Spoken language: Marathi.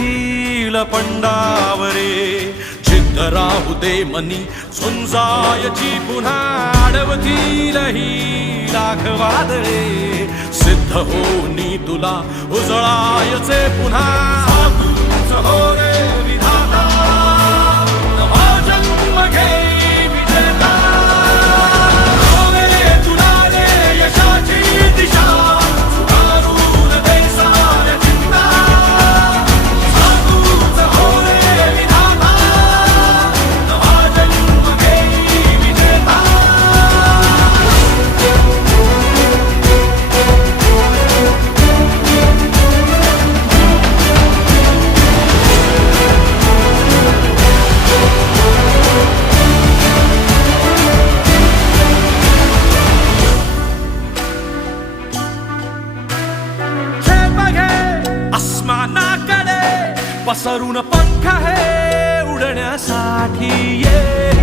हिल पंडावरे जिद्द राहू दे मनी झुंजायची पुन्हा अडवतील ही लाख वादळे सिद्ध होनी तुला उजळायचे पुन्हा साधूच हो रे विधाता नवा जन्म घे विजेता हो रे तुला रे यशाची दिशा सुधारून दे साऱ्या चिंता साधूच हो रे विधाता नवा जन्म घे विजेता आसमानाकडे पसरून पंख आहे उडण्यासाठी ये